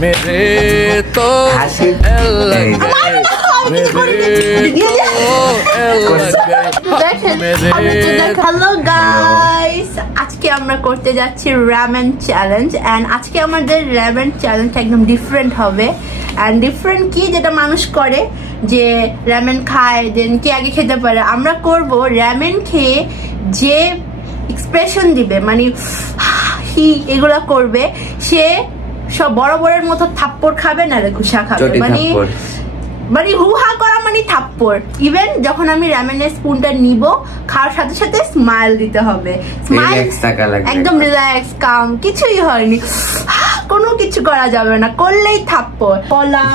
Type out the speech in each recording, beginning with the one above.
मेरे तो hello guys, আজকে আমরা করতে যাচ্ছি রামেন চ্যালেঞ্জ। এন্ড আজকে আমাদের রামেন চ্যালেঞ্জ একদম ডিফারেন্ট হবে। এন্ড ডিফারেন্ট কি, যেটা মানুষ করে যে রামেন খায় দেন কে আগে খেতে পারে, আমরা করব রামেন খেয়ে যে এক্সপ্রেশন দিবে, মানে হি এগুলা করবে, সে সব বড় বড়ের মতো থাপ্পড় খাবে না রে ঘুষা খাবে, মানে মানে হুহা করা মানে থাপ্পড়। ইভেন যখন আমি রামেনের স্পুনটা নিব, খাওয়ার সাথে সাথে স্মাইল দিতে হবে, স্মাইল একদম রিল্যাক্স কাম, কিছুই হয়নি, কোনো কিছু করা যাবে না, করলেই থাপ্পড়। কলা,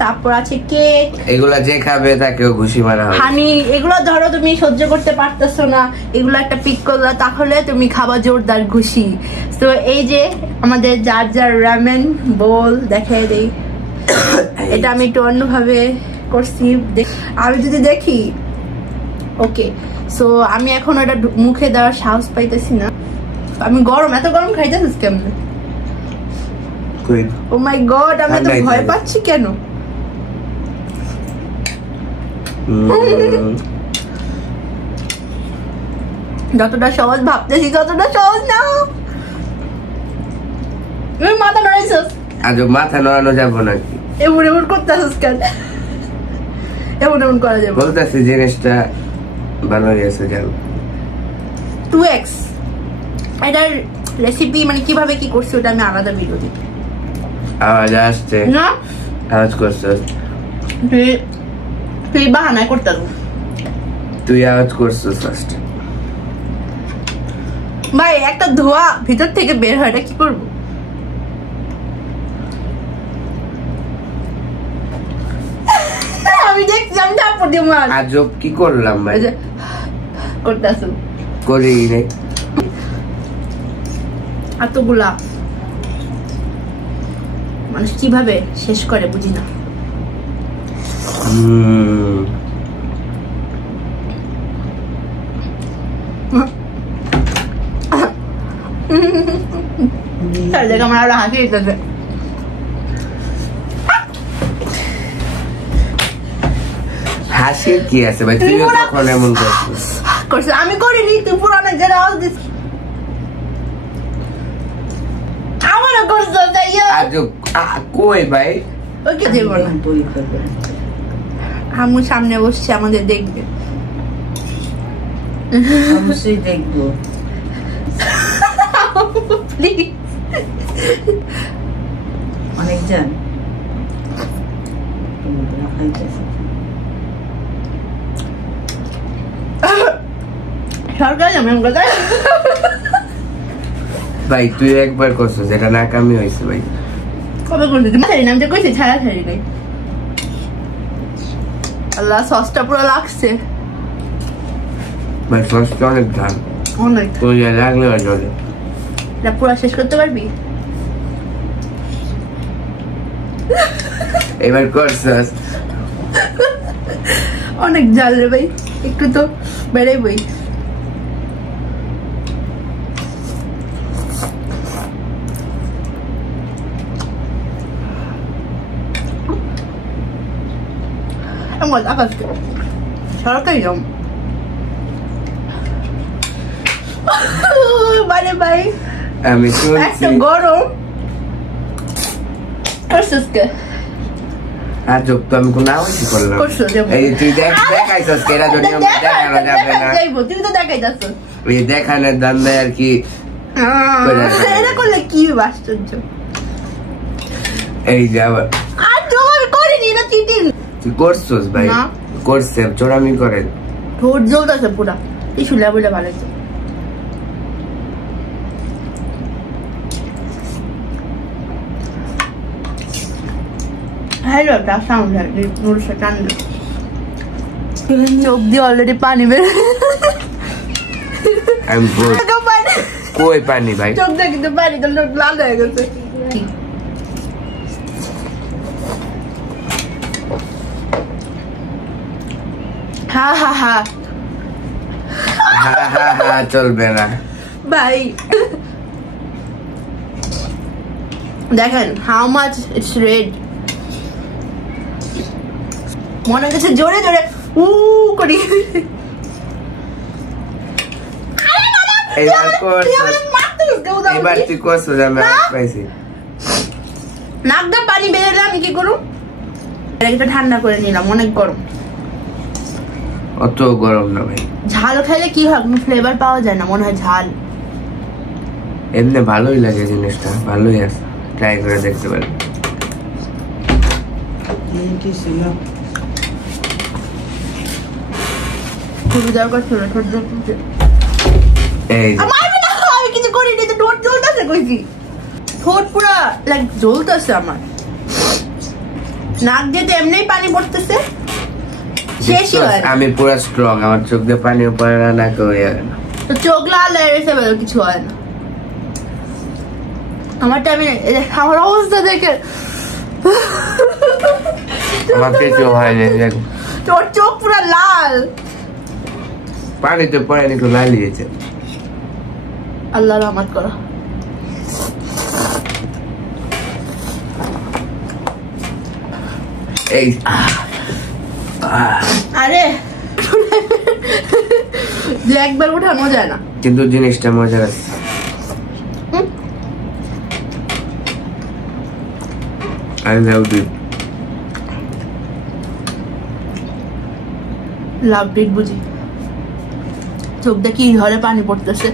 তারপর আছে কেক, এগুলা যে খাবে তাকেও ঘুষি মারা হবে। হানি, এগুলো ধরো তুমি সহ্য করতে পারতেছো না, এগুলো একটা পিক করলা, তাহলে তুমি খাবা জোরদার ঘুষি। তো এই যে আমাদের যার যার রামেন বোল দেখাই দেই। এটা আমি একটু অন্যভাবে করছি, আমি যদি দেখি। ওকে, সো আমি এখন ওটা মুখে দেওয়ার সাহস পাইতেছি না, আমি গরম, এত গরম খাইতেছিস কেমন? ও মাই গড, আমি তো ভয় পাচ্ছি কেন? যতটা সহজ ভাবতেছি ততটা সহজ না। মাথা নড়াইছিস? আজ মাথা নড়ানো যাবো নাকি? এমন এমন করতেছিস কেন? এমন এমন করা যাবে? বলতেছি জিনিসটা ভালো হয়েছে, জানো 2x এটার রেসিপি, মানে কিভাবে কি করছি ওটা আমি আলাদা ভিডিও দিই। আওয়াজ আসছে না? আওয়াজ করছিস তুই বাহানায় করতেছ, তুই আওয়াজ করছিস ফার্স্ট। ভাই একটা ধোয়া ভিতর থেকে বের হয়, এটা কি করবো? আমি দেখছি, আমি থাপ্পড় দিব না। আজব কি করলাম ভাই? করতেছ করি রে এতগুলা মানুষ কিভাবে শেষ করে বুঝি না। আমার আরো হাসি দিতেছে। হাসির কি আছে ভাই? তুই কখন এমন করছিস? আমি করিনি, তুই পুরানো যে আওয়াজ দিস আমারও করছো। আজব কই ভাই? ওকে দেব না, আমু সামনে বসছে, আমাদের দেখবে, অবশ্যই দেখবো। প্লিজ অনেক জান সরকার যেমন কথা। ভাই তুই একবার করছিস, এটা নাকামি হয়েছে ভাই। কবে করছিস? আমি তো কইছি ছাড়া ছাড়ি নাই। আল্লাহ, সসটা পুরো লাগছে ভাই, সসটা অনেক ধান, অনেক তুই লাগলে জলে এটা পুরো শেষ করতে পারবি? এবার করছিস অনেক জাল রে ভাই, একটু তো বেড়াই বই। সরকারি জম মানে ভাই আমি একটা গরম করছিস কে? আজব, তো আমি কোন আওয়াজই করলাম? এই তুই দেখাইছিস কেরা, যদি আমি দেখানো যাবে না। তুই তো দেখাইছিস, এই দেখানোর দান্দায় আর কি এটা করলে কি আশ্চর্য। এই যে আবার আর তো আমি করিনি, এটা চিটিং। তুই করছিস ভাই? করছে, চোরামি করে। ঠোঁট জ্বলতেছে পুরা, এই শুলে বলে ভালো হয়েছে। হ্যালো, একটা সাউন্ড হয় নুডলসটা টানলে চোখ দিয়ে অলরেডি পানি বের। আমি কই পানি ভাই? চোখ দিয়ে কিন্তু পানি তো লাল হয়ে গেছে। হা হা হা হা হা হা চলবে না ভাই, দেখেন হাউ মাচ ইটস রেড। মনে হচ্ছে জোরে জোরে উ করি। নাকটা পানি বেরোলে আমি কি করুম? এটা ঠান্ডা করে নিলাম, অনেক গরম। অত গরম না ভাই। ঝাল খাইলে কি হয়, কোনো ফ্লেভার পাওয়া যায় না, মনে হয় ঝাল। এমনি ভালোই লাগে জিনিসটা, ভালোই আছে, ট্রাই করে দেখতে পারেন। কি ছিল খুবই দরকার ছিল। আমি কিছু করিনি, তো ঠোঁট জ্বলতেছে কইছি। ঠোঁট পুরা লাইক জ্বলতেছে আমার। নাক দিয়ে তো এমনিই পানি পড়তেছে, শেষই হয় না। আমি পুরা স্ট্রং, আমার চোখ দিয়ে পানিও পড়ে না, নাকে হয়ে না। তো চোখ লাল এসে কিছু হয় না। আমারটা আমি আমার অবস্থা দেখে আমার কিছু হয়নি। তোর চোখ পুরা লাল, পানিতে পড়ে একটু লাল হয়েছে। আল্লাহ রহমত করো। এই আরে যে একবার উঠানো যায় না, কিন্তু জিনিসটা মজার আছে। I loved it. Loved it বুঝি। চোখ দিয়ে কি ধরে পানি পড়তেছে,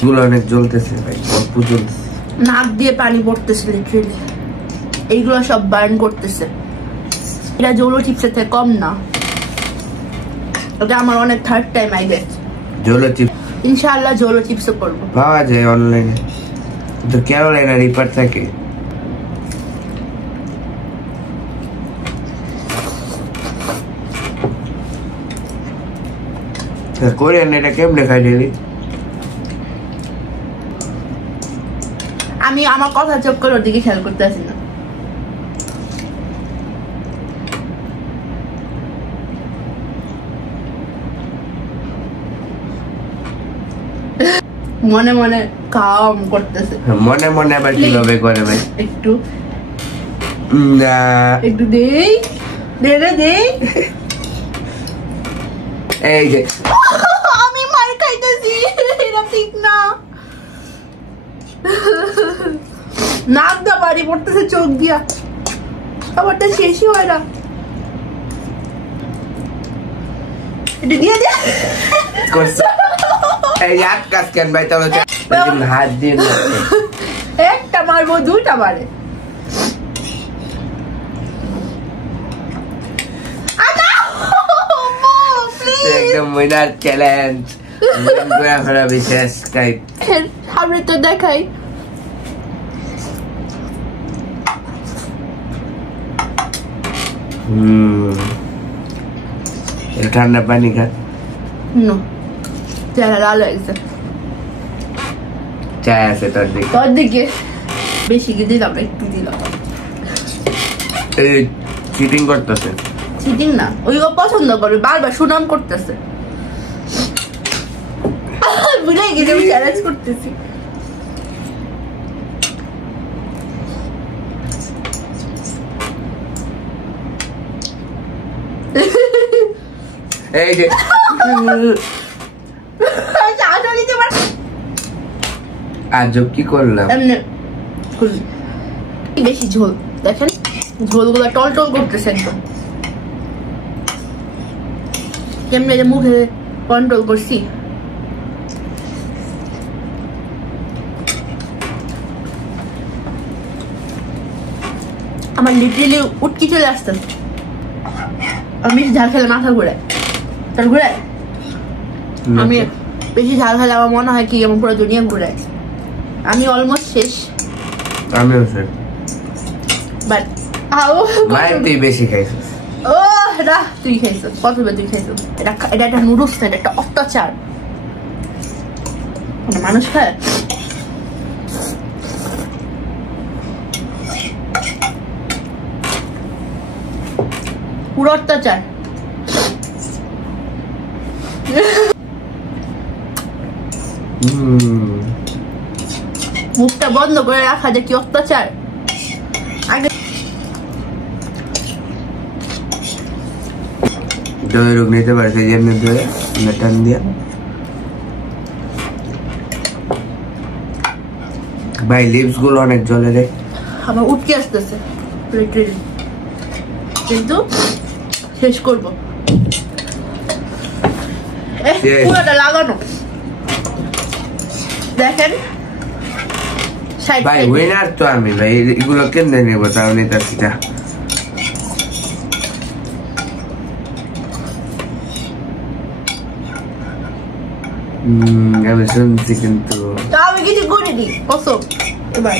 চুল অনেক জ্বলতেছে ভাই, অল্প জ্বলতেছে। নাক দিয়ে পানি পড়তেছে লিটারেলি। এইগুলো সব বার্ন করতেছে। এটা জোলো চিপসের থেকে কম না। এটা আমার অনেক third time I guess Zolo chips. ইনশাআল্লাহ জোলো চিপসও করবো। পাওয়া যায় অনলাইনে, তো ক্যারোলাইনা রিপার থাকে। কোরিয়ান এটা কেমনে খাই দিলি? আমি আমার কথা চোখ করে ওর দিকে খেয়াল করতে আসি না। মনে মনে কাম করতেছে, মনে মনে আবার কিভাবে করে ভাই? একটু না একটু দেই দেই। এই যে আমি মার খাইতেছি, এটা ঠিক না। নাক দা বাড়ি পড়তেছে চোখ দিয়া, আবারটা শেষই হয় না। এটা দিয়ে দিয়া এই এক কাজ কেন ভাই? তাহলে হাত দিয়ে একটা মারবো, দুইটা মারে। একদম উইনার চ্যালেঞ্জ, বিশেষ সামনে তো দেখাই। ঠান্ডা পানি খা। চেহারা লাল হয়ে গেছে। চা আছে তোর দিকে? তোর দিকে বেশি কি দিলাম, একটু দিলাম। এই চিটিং করতেছে। চিটিং না, ওই ও পছন্দ করে, বারবার সুনাম করতেছে। বুঝে গেছি আমি চ্যালেঞ্জ করতেছি। এই যে আজব কি করলাম? বেশি ঝোল দেখেন, ঝোলগুলো টল টল করতেছে একদম। কেমনে যে মুখে কন্ট্রোল করছি। আমার লিটারেলি উটকি চলে আসতেন। আমি ঝাল খেলে মাথা ঘুরায়, তার ঘুরায়। আমি বেশি ঝাল খেলে আমার মনে হয় কি আমার পুরো দুনিয়া ঘুরায়। আমি অলমোস্ট শেষ। আমিও শেষ, বাট তুই বেশি খাইছিস। ও না, তুই খাইছিস, প্রথমে তুই খাইছিস। এটা একটা নুডলস না, এটা একটা অত্যাচার। মানুষ খায়? পুরো অত্যাচার। মুখটা বন্ধ করে রাখা যে কি অত্যাচার। দই রোগ নিতে পারে সেই জন্য দই মেটান দিয়া ভাই লিপস গুলো অনেক জ্বলে রে আমার উঠকে আসতেছে কিন্তু শেষ করবো পুরোটা লাগানো দেখেন ভাই উইনার তো আমি ভাই এগুলো কেমনে নেব তাও নিতেছি না আমি শুনছি কিন্তু আমি কিছু করিনি কসম এবার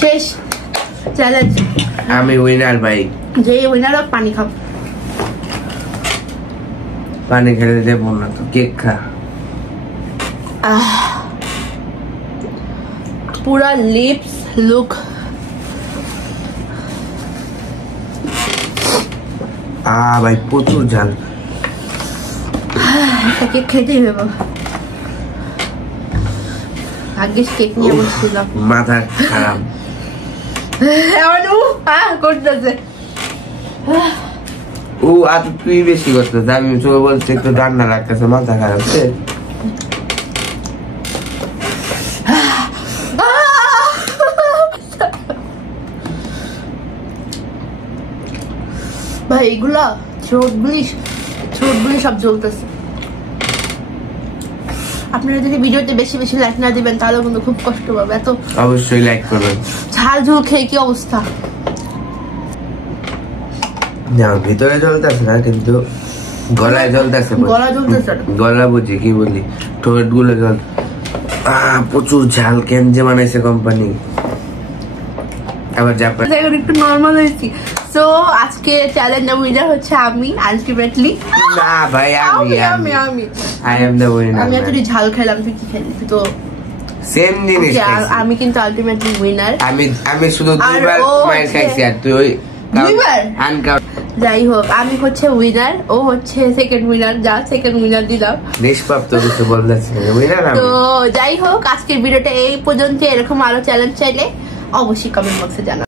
শেষ চ্যালেঞ্জ আমি উইনার ভাই যে উইনার পানি খাও পানি খেলে দেবো না তো কেক খা পুরা লিপস লুক ভাই প্রচুর ঝাল কেক খেতেই হবে বাবা ভাগ্যিস কেক নিয়ে বসছিলাম মাথা খারাপ এমন করতেছে ও আর তুই বেশি করতেছে আমি তো বলছি একটু রান্না লাগতেছে মাথা খারাপ ভাই এগুলা থ্রোটগুলি সব জ্বলতেছে আপনারা যদি ভিডিওতে বেশি বেশি লাইক না দিবেন তাহলে কিন্তু খুব কষ্ট পাবে এত অবশ্যই লাইক করবেন ঝাল ঝুল খেয়ে কি অবস্থা না ভিতরে জ্বলতেছে না কিন্তু গলায় জ্বলতেছে গলা বুঝি কি বলি ঠোঁট গুলো জল প্রচুর ঝাল কেন যে বানাইছে কোম্পানি আবার জাপান একটু নরমাল হয়েছি সো আজকে চ্যালেঞ্জের উইনার হচ্ছে আমি আলটিমেটলি না ভাই আমি আই এম দ্য উইনার আমি এতটি ঝাল খেলাম তুই কি খেলি তুই তো সেম জিনিস আমি কিন্তু আলটিমেটলি উইনার আমি শুধু দুইবার মাইর খাইছি আর তুই দুইবার আনকাউন্ট যাই হোক আমি হচ্ছে উইনার ও হচ্ছে সেকেন্ড উইনার যা সেকেন্ড উইনার দিলাম নিষ্পাপ্ত কিছু বলতেছে উইনার আমি তো যাই হোক আজকের ভিডিওটা এই পর্যন্ত এরকম আরো চ্যালেঞ্জ চাইলে অবশ্যই কমেন্ট বক্সে জানাবেন